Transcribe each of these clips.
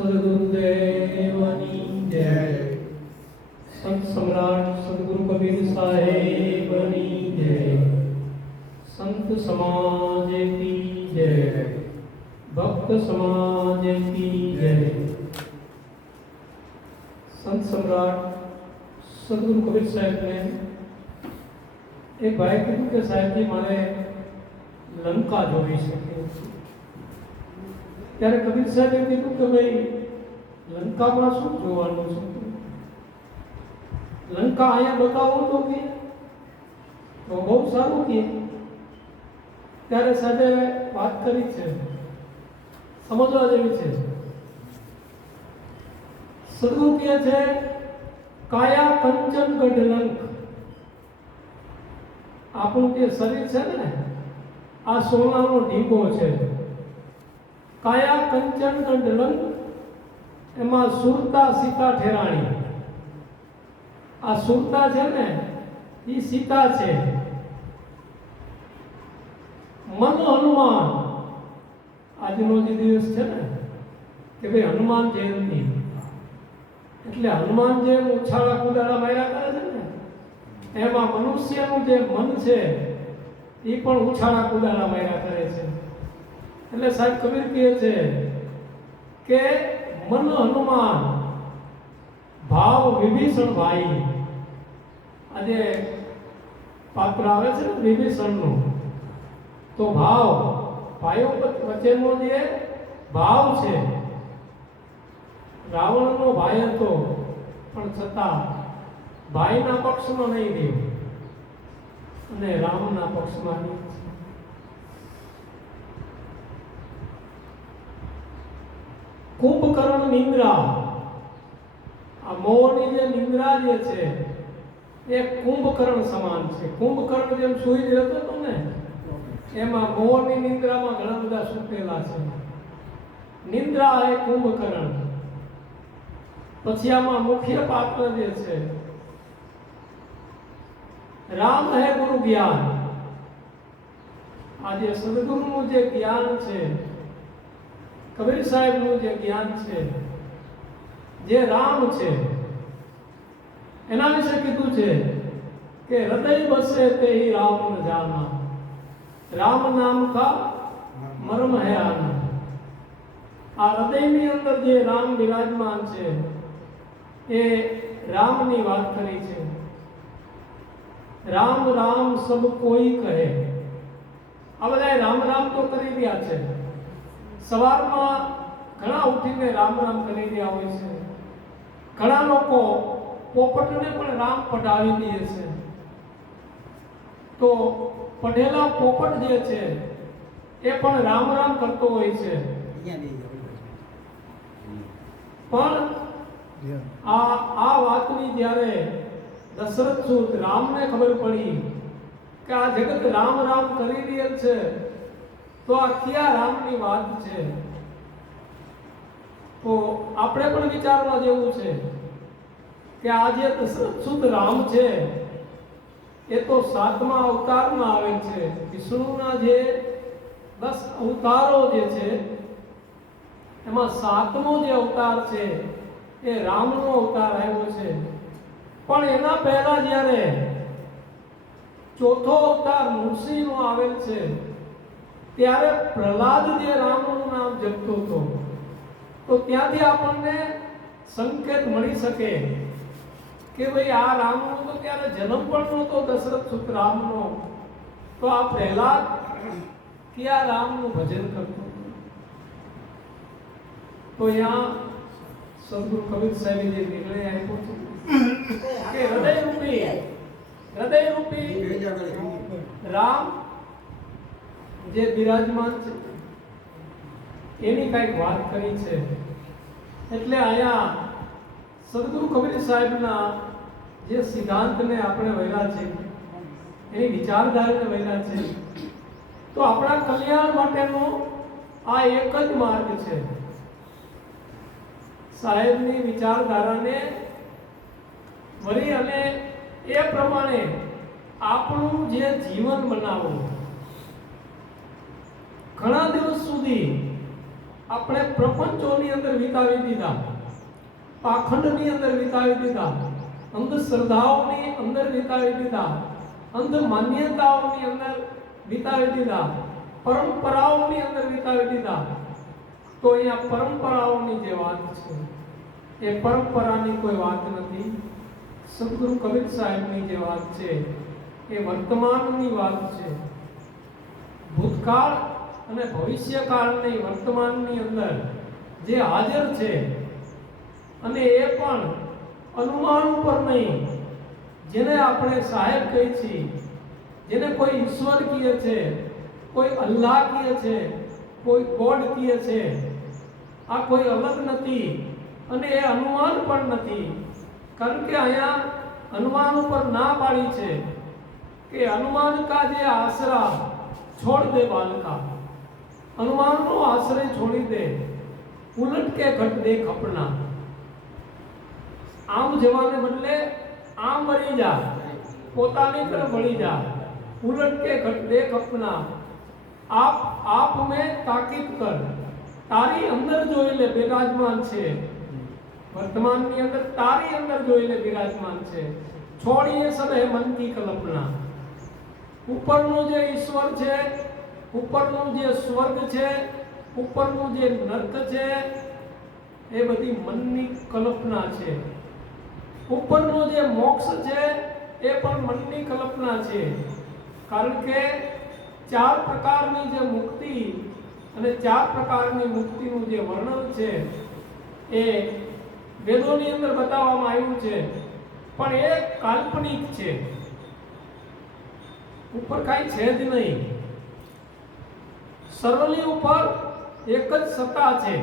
સદગુરુદેવની જય. સંત સમ્રાટ સદગુરુ કબીર સાહેબની જય. સંત સમાજ કી જય. ભક્ત સમાજ કી જય. સંત સમ્રાટ સદગુરુ કબીર સાહેબને એક ભાઈ કીધું કે સાહેબજી મારે લંકા જોવી છે. ત્યારે કબીર સાહેબે કીધું કે ભાઈ લંકામાં શું જોવાનું છે? લંકા અહીંયા બતાવો તો કે બહુ સારું કે. ત્યારે સાહેબે વાત કરી છે, સમજવા જેવી છે. સદગુરુ કહે છે કાયા કંચન ગઢ લંક. આપણું જે શરીર છે ને આ સોનાનો ઢીંગો છે. કાયા કંચન ગઢ લંક, એમાં સુરતા સીતા ઠેરાણી. આ સુરતા છે ને એ સીતા છે. મન હનુમાન, આજનો જે દિવસ છે ને કે ભાઈ હનુમાન જયંતિ, એટલે હનુમાન જે ઉછાળા કુદાડા માર્યા કરે છે ને એમાં મનુષ્યનું જે મન છે એ પણ ઉછાળા કુદાડા માર્યા કરે છે. એટલે સાહેબ કબીર કહે છે કે મન હનુમાન ભાવ વિભીષણ ભાઈ. આજે પાત્ર આવે છે ને વિભીષણનું, તો ભાવ ભાઈઓ વચ્ચેનો જે ભાવ છે. રાવણનો ભાઈ હતો પણ છતાં ભાઈના પક્ષમાં નહીં ગયો અને રામના પક્ષમાં નહીં. કુંભકર્ણ નિંદ્રા, આ મોરની જે નિંદ્રા જે છે એ કુંભકર્ણ સમાન છે. કુંભકર્ણ જેમ સૂઈ રહેતો હતો ને એમાં મોરની નિંદ્રામાં ઘણા બધા સૂતેલા છે. નિંદ્રા એ કુંભકર્ણ. પછી આમાં મુખ્ય પાત્ર જે છે રામ હે ગુરુ જ્ઞાન. આજે સદગુરુનું જે જ્ઞાન છે, કબીર સાહેબનું જે જ્ઞાન છે, જે રામ છે, એના વિશે કીધું છે કે હૃદય બસે તે ही राम न जाना, राम नाम का मर्म है आना. આ હૃદયની અંદર જે રામ બિરાજમાન છે એ રામની વાત કરી છે. રામ રામ સબ કોઈ કહે. આ બધા રામ રામ તો કરી રહ્યા છે. સવારમાં ઘણા ઉઠીને રામ રામ કરી રહ્યા હોય છે. ઘણા લોકો પોપટને પણ રામ પઢાવી દે છે. તો પઢેલા પોપટ જે છે એ પણ રામ રામ કરતો હોય છે. પણ આ વાતની જ્યારે દશરથ સૂત રામને ખબર પડી કે આ જગત રામ રામ કરી રહેલ છે, તો આ કયા રામની વાત છે? તો આપણે પણ વિચારવા જેવું છે કે આ જે દશરથ સૂત રામ છે એ તો 7મા અવતારમાં આવે છે. વિષ્ણુના જે 10 અવતારો જે છે એમાં 7મો જે અવતાર છે એ રામનો અવતાર આવ્યો છે. પણ એના પહેલા જ્યારે 4થો અવતાર નૃસિંહનો આવેલ છે ત્યારે પ્રહલાદ જે રામનું નામ જપતો હતો, તો ત્યાંથી આપણને સંકેત મળી શકે કે ભાઈ આ રામનો તો ત્યારે જન્મ પણ નહોતો દશરથ સૂત રામનો, તો આ પ્રહલાદ કયા રામનું ભજન કરતો. તો यहाँ સદગુરુ કબીર સાહેબે જે નિર્ણય આપ્યો છે કે હૃદયરૂપી રામ જે બિરાજમાન છે એની કઈક વાત કરી છે. એટલે અહીંયા સદગુરુ કબીર સાહેબના જે સિદ્ધાંતને આપણે વહેલા છે, એની વિચારધારાને વહેલા છે, તો આપણા કલ્યાણ માટેનો આ એક જ માર્ગ છે. સાહેબની વિચારધારાને વળી અને એ પ્રમાણે આપણું જે જીવન બનાવવું. ઘણા દિવસ સુધી આપણે પ્રપંચોની અંદર વિતાવી દીધા, પાખંડની અંદર વિતાવી દીધા, અંધશ્રદ્ધાઓની અંદર વિતાવી દીધા, અંધ માન્યતાઓની અંદર વિતાવી દીધા, પરંપરાઓની અંદર વિતાવી દીધા. તો અહીંયા પરંપરાઓની જે વાત છે એ પરંપરાની કોઈ વાત નથી. સદગુરુ કબીર સાહેબની જે વાત છે એ વર્તમાનની વાત છે. ભૂતકાળ અને ભવિષ્યકાળની વર્તમાનની અંદર જે હાજર છે અને એ પણ અનુમાન ઉપર નહીં, જેને આપણે સાહેબ કહીએ છીએ, જેને કોઈ ઈશ્વર કહે છે, કોઈ અલ્લાહ કહે છે, કોઈ ગોડ કહે છે, આ કોઈ અલગ નથી અને એ અનુમાન પણ નથી. કારણ કે અહીંયા અનુમાન ઉપર ના પાડી છે કે અનુમાન કા જે આશરા છોડ દે બાલકા, અનુમાનનો આશ્રય છોડી દે, ઉલટ કે ઘટ દેખ અપના. આમ જવાને બદલે આમ વળી જા, પોતાની તરફ વળી જા, ઉલટ કે ઘટ દેખ અપના. આપ મેં તાકીદ કર, તારી અંદર જોઈ લે બિરાજમાન છે, વર્તમાનની અંદર તારી અંદર જોઈ લે બિરાજમાન છે. છોડીએ સબ મન કી કલ્પના. ઉપરનું જે ઈશ્વર છે, ઉપરનું જે સ્વર્ગ છે, ઉપરનું જે નર્ક છે, એ બધી મનની કલ્પના છે. ઉપરનો જે મોક્ષ છે એ પણ મનની કલ્પના છે. કારણ કે 4 પ્રકારની જે મુક્તિ અને 4 પ્રકારની મુક્તિનું જે વર્ણન છે એ વેદોની અંદર બતાવવામાં આવ્યું છે, પણ એ કાલ્પનિક છે. ઉપર કાંઈ છે જ નહીં. સર્વની ઉપર એક જ સત્તા છે,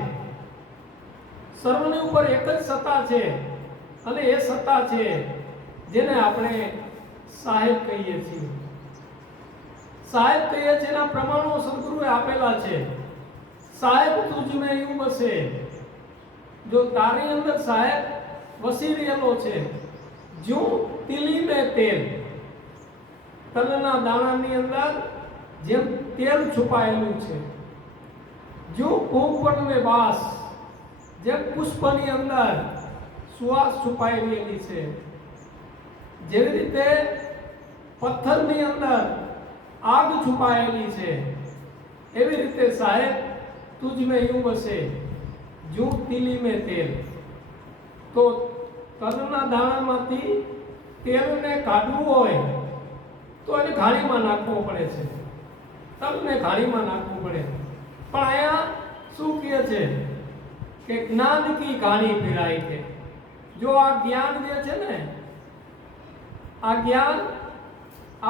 સર્વની ઉપર એક જ સત્તા છે અને એ સત્તા છે જેને આપણે સાહેબ કહીએ છીએ. સાહેબ કહીએ છીએ એના પ્રમાણો સદગુરુએ આપેલા છે. સાહેબ તુજ મેં યું બસે, જો તારી અંદર સાહેબ વસી રહેલો છે. જો તિલી મેં તેલ, તલના દાણાની અંદર જેમ તેલ છુપાયેલું છે. જો કોપણ મેં વાસ, જેમ પુષ્પની અંદર સુવાસ છુપાઈ રહેલી છે. જેવી રીતે પથ્થરની અંદર આગ છુપાયેલી છે, એવી રીતે સાહેબ તુજ મેં યું બસે, જો તિલી મેં તેલ. તો તલના દાણામાંથી તેલને કાઢવું હોય તો એને ઘાણીમાં નાખવો પડે છે, તલને ઘાણીમાં નાખવું પડે. પણ અહીંયા શું કહે છે કે જ્ઞાન કી ઘાણી પીરાય છે. જો આ જ્ઞાન જે છે ને, આ જ્ઞાન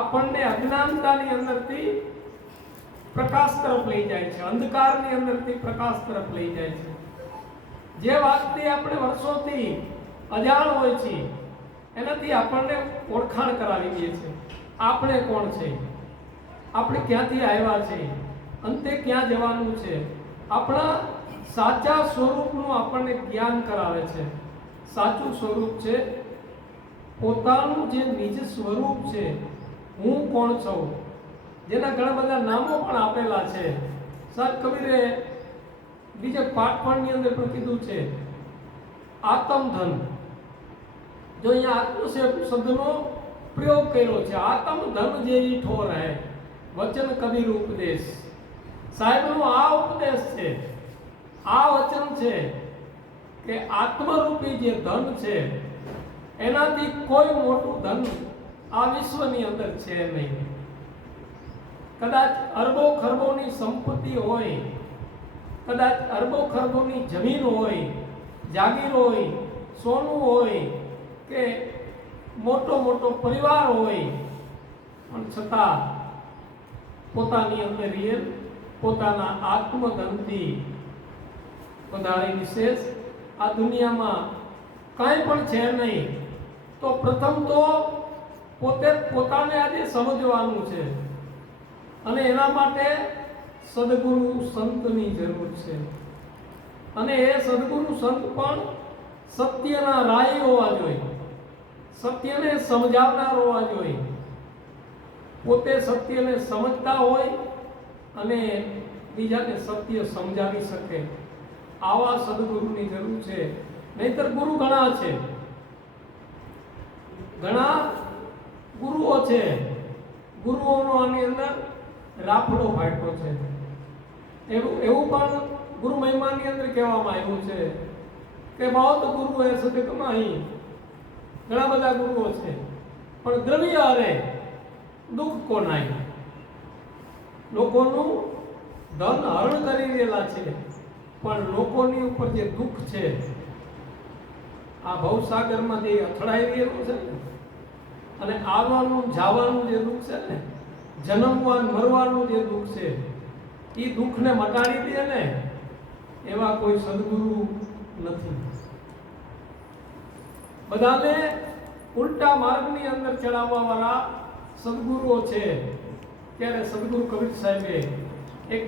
આપણને અજ્ઞાનતાની અંદરથી પ્રકાશ તરફ લઈ જાય છે, અંધકારની અંદરથી પ્રકાશ તરફ લઈ જાય છે. જે વાતથી આપણે વર્ષોથી અજાણ હોય છે એનાથી આપણને ઓળખાણ કરાવી દે છે. આપણે કોણ છે, આપણે ક્યાંથી આવ્યા છે, અંતે ક્યાં જવાનું છે, આપણા સાચા સ્વરૂપનું આપણને જ્ઞાન કરાવે છે. સાચું સ્વરૂપ છે પોતાનું જે નિજ સ્વરૂપ છે, હું કોણ છું, જેના ઘણા બધા નામો પણ આપેલા છે. સંત કબીરે બીજા પાઠપણની અંદર પણ કીધું છે આત્મધન. જો અહીંયા આત્મ શબ્દનો પ્રયોગ કર્યો છે. આત્મધન જેવી ઠોર હે વચન કબીર ઉપદેશ. સાહેબનો આ ઉપદેશ છે, આ વચન છે કે આત્મરૂપી જે ધન છે એનાથી કોઈ મોટું ધન આ વિશ્વની અંદર છે નહીં. કદાચ અરબો ખરબોની સંપત્તિ હોય, કદાચ અરબો ખરબોની જમીન હોય, જાગીર હોય, સોનું હોય કે મોટો મોટો પરિવાર હોય, પણ છતાં પોતાની અંદર પોતાના આત્મધનથી વધારે વિશેષ આ દુનિયામાં કાંઈ પણ છે નહીં. તો પ્રથમ તો પોતે પોતાને આજે સમજવાનું છે અને એના માટે સદગુરુ સંતની જરૂર છે. અને એ સદગુરુ સંત પણ સત્યના રાહી હોવા જોઈએ, સત્યને સમજાવનાર હોવા જોઈએ, પોતે સત્યને સમજતા હોય અને બીજાને સત્ય સમજાવી શકે આવા સદગુરુની જરૂર છે. નહીતર ગુરુ ઘણા છે, ઘણા ગુરુઓ છે. ગુરુઓનો આની અંદર રાફડો ફાટ્યો છે. એવું પણ ગુરુ મહિમાની અંદર કહેવામાં આવ્યું છે કે બહુત ગુરુ હે સદગમાં અહીં. ઘણા બધા ગુરુઓ છે, પણ દ્રવ્ય હરે દુઃખ કોનાય. લોકોનું ધન હરણ કરી રહેલા છે, પણ લોકોની ઉપર જે દુઃખ છે, આ ભવસાગરમાં જે અથડાઈ રહેલું છે ને, અને આવવાનું જવાનું જે દુઃખ છે ને, જન્મવાનું મરવાનું જે દુઃખ છે, એ દુઃખને મટાડી દે ને એવા કોઈ સદગુરુ નથી. બધાને ઉલટા માર્ગની અંદર ચડાવવા વાળા સદગુરુઓ છે. ત્યારે સદગુરુ કબીર સાહેબે એક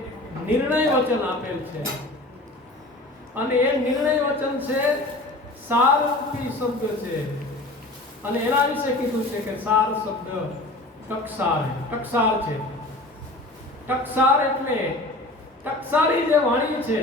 નિર્ણય વચન આપેલ છે, અને એ નિર્ણય વચન છે સારરૂપી શબ્દ છે. અને એના વિશે કીધું છે કે સાર શબ્દ ટકસાર છે. ટકસાર એટલે ટકસારી જે વાણી છે